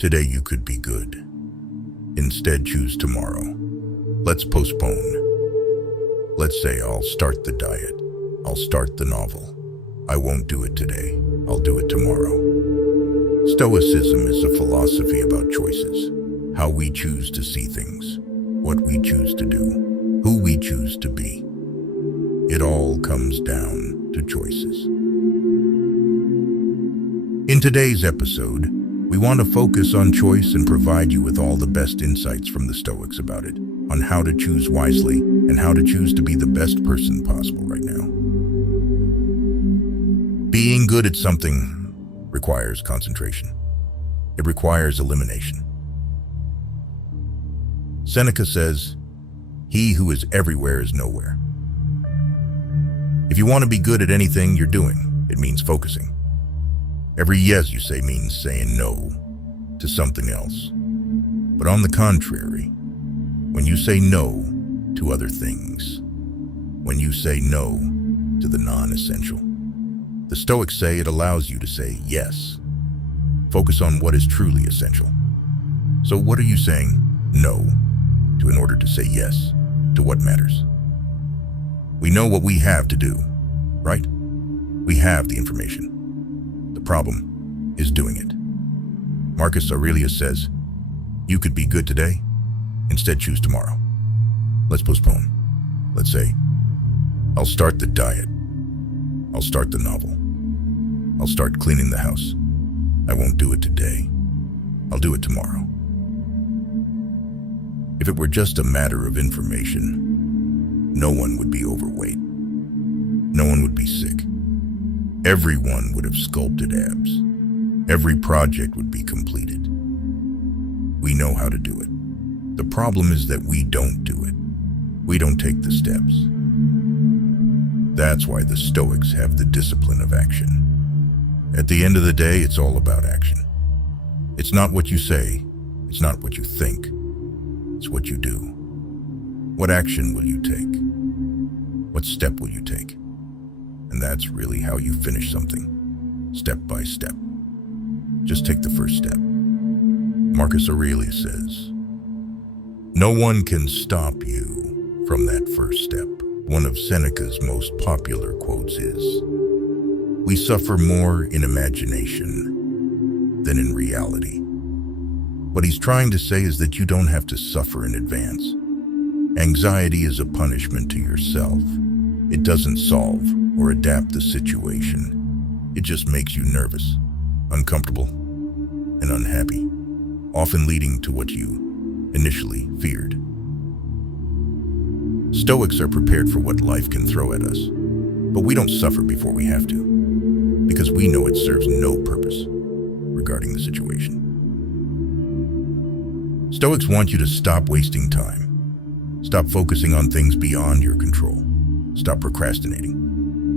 Today you could be good. Instead, choose tomorrow. Let's postpone. Let's say I'll start the diet. I'll start the novel. I won't do it today. I'll do it tomorrow. Stoicism is a philosophy about choices, how we choose to see things, what we choose to do, who we choose to be. It all comes down to choices. In today's episode, we want to focus on choice and provide you with all the best insights from the Stoics about it, on how to choose wisely and how to choose to be the best person possible right now. Being good at something requires concentration. It requires elimination. Seneca says, "He who is everywhere is nowhere." If you want to be good at anything you're doing, it means focusing. Every yes you say means saying no to something else. But on the contrary, when you say no to other things, when you say no to the non-essential, the Stoics say it allows you to say yes. Focus on what is truly essential. So what are you saying no to in order to say yes to what matters? We know what we have to do, right? We have the information. The problem is doing it. Marcus Aurelius says, "You could be good today, instead choose tomorrow. Let's postpone. Let's say, I'll start the diet. I'll start the novel. I'll start cleaning the house. I won't do it today. I'll do it tomorrow." If it were just a matter of information, no one would be overweight. No one would be sick. Everyone would have sculpted abs. Every project would be completed. We know how to do it. The problem is that we don't do it. We don't take the steps. That's why the Stoics have the discipline of action. At the end of the day, it's all about action. It's not what you say. It's not what you think. It's what you do. What action will you take? What step will you take? And that's really how you finish something, step by step. Just take the first step. Marcus Aurelius says, "No one can stop you from that first step." One of Seneca's most popular quotes is, "We suffer more in imagination than in reality." What he's trying to say is that you don't have to suffer in advance. Anxiety is a punishment to yourself. It doesn't solve or adapt the situation. It just makes you nervous, uncomfortable, and unhappy, often leading to what you initially feared. Stoics are prepared for what life can throw at us, but we don't suffer before we have to, because we know it serves no purpose regarding the situation. Stoics want you to stop wasting time. Stop focusing on things beyond your control. Stop procrastinating.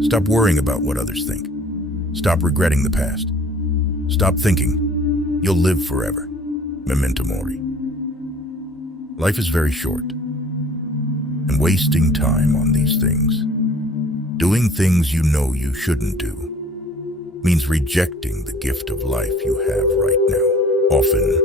Stop worrying about what others think. Stop regretting the past. Stop thinking you'll live forever. Memento mori. Life is very short, and wasting time on these things, doing things you know you shouldn't do, means rejecting the gift of life you have right now. Often,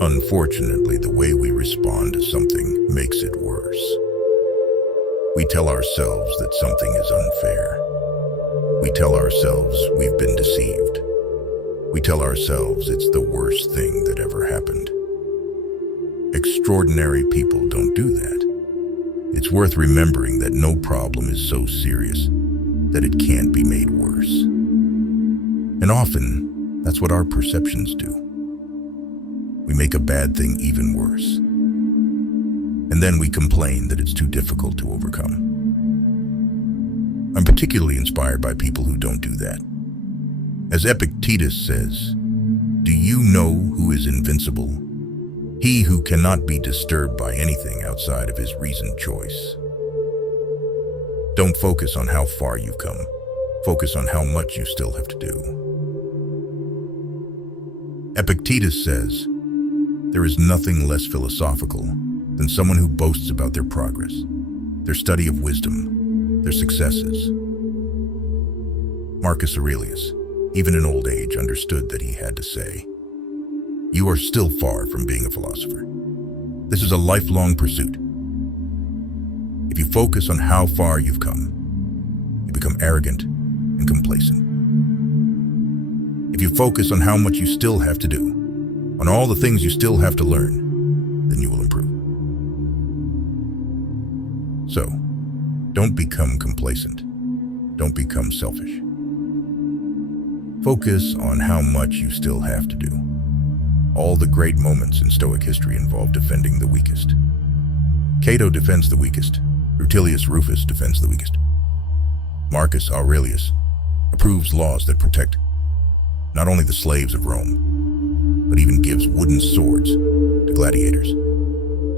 unfortunately, the way we respond to something makes it worse. We tell ourselves that something is unfair. We tell ourselves we've been deceived. We tell ourselves it's the worst thing that ever happened. Extraordinary people don't do that. It's worth remembering that no problem is so serious that it can't be made worse. And often, that's what our perceptions do. We make a bad thing even worse. And then we complain that it's too difficult to overcome. I'm particularly inspired by people who don't do that. As Epictetus says, "Do you know who is invincible? He who cannot be disturbed by anything outside of his reasoned choice." Don't focus on how far you've come. Focus on how much you still have to do. Epictetus says, "There is nothing less philosophical than someone who boasts about their progress, their study of wisdom, their successes." Marcus Aurelius, even in old age, understood that he had to say, you are still far from being a philosopher. This is a lifelong pursuit. If you focus on how far you've come, you become arrogant and complacent. If you focus on how much you still have to do, on all the things you still have to learn, then you will improve. So, don't become complacent. Don't become selfish. Focus on how much you still have to do. All the great moments in Stoic history involve defending the weakest. Cato defends the weakest. Rutilius Rufus defends the weakest. Marcus Aurelius approves laws that protect not only the slaves of Rome, but even gives wooden swords to gladiators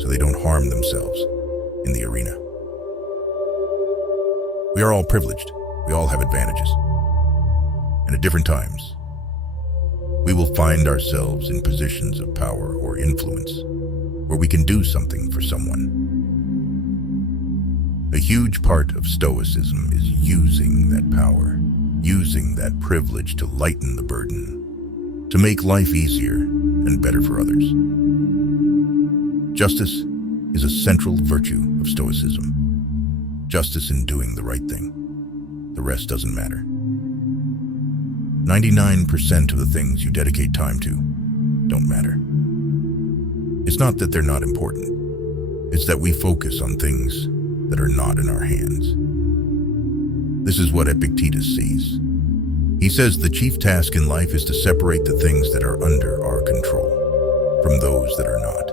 so they don't harm themselves in the arena. We are all privileged. We all have advantages. And at different times, we will find ourselves in positions of power or influence where we can do something for someone. A huge part of Stoicism is using that power, using that privilege to lighten the burden, to make life easier and better for others. Justice is a central virtue of Stoicism. Justice in doing the right thing. The rest doesn't matter. 99% of the things you dedicate time to don't matter. It's not that they're not important. It's that we focus on things that are not in our hands. This is what Epictetus sees. He says the chief task in life is to separate the things that are under our control from those that are not.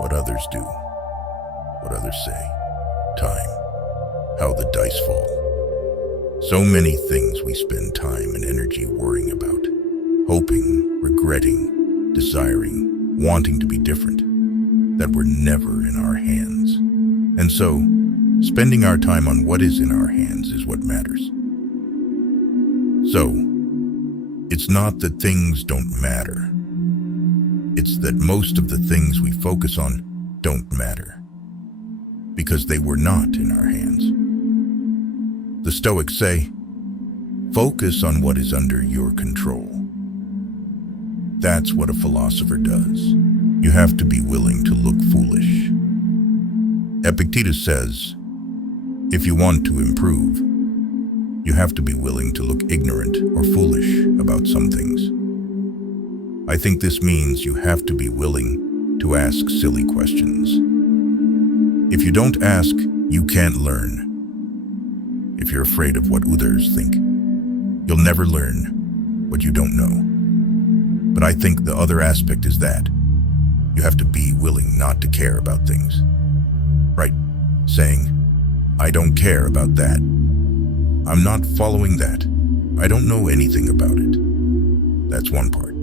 What others do, what others say, time, how the dice fall. So many things we spend time and energy worrying about, hoping, regretting, desiring, wanting to be different, that were never in our hands. And so, spending our time on what is in our hands is what matters. So, it's not that things don't matter. It's that most of the things we focus on don't matter, because they were not in our hands. The Stoics say, focus on what is under your control. That's what a philosopher does. You have to be willing to look foolish. Epictetus says, if you want to improve, you have to be willing to look ignorant or foolish about some things. I think this means you have to be willing to ask silly questions. If you don't ask, you can't learn. If you're afraid of what others think, you'll never learn what you don't know. But I think the other aspect is that you have to be willing not to care about things. Right? Saying, I don't care about that. I'm not following that. I don't know anything about it. That's one part.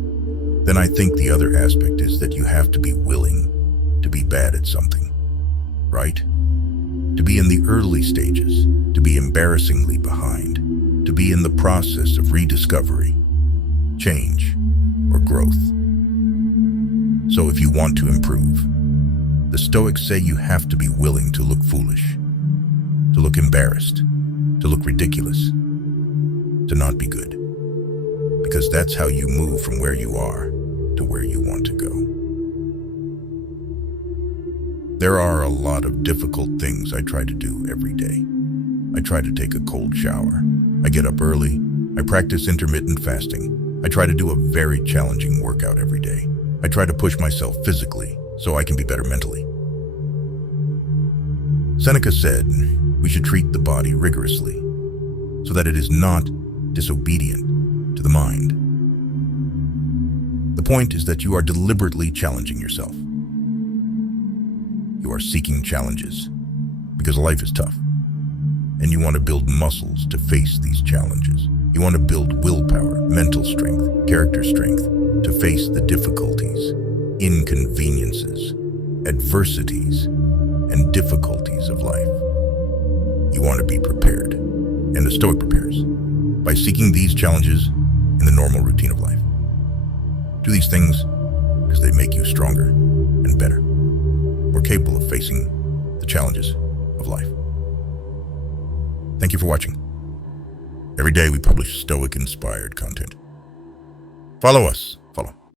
Then I think the other aspect is that you have to be willing to be bad at something. Right? To be in the early stages, to be embarrassingly behind, to be in the process of rediscovery, change, or growth. So if you want to improve, the Stoics say you have to be willing to look foolish, to look embarrassed, to look ridiculous, to not be good, because that's how you move from where you are to where you want to go. There are a lot of difficult things I try to do every day. I try to take a cold shower. I get up early. I practice intermittent fasting. I try to do a very challenging workout every day. I try to push myself physically so I can be better mentally. Seneca said we should treat the body rigorously so that it is not disobedient to the mind. The point is that you are deliberately challenging yourself. You are seeking challenges because life is tough, and you want to build muscles to face these challenges. You want to build willpower, mental strength, character strength to face the difficulties, inconveniences, adversities, and difficulties of life. You want to be prepared, and the Stoic prepares by seeking these challenges in the normal routine of life. Do these things because they make you stronger and better, more capable of facing the challenges of life. Thank you for watching. Every day we publish Stoic-inspired content. Follow us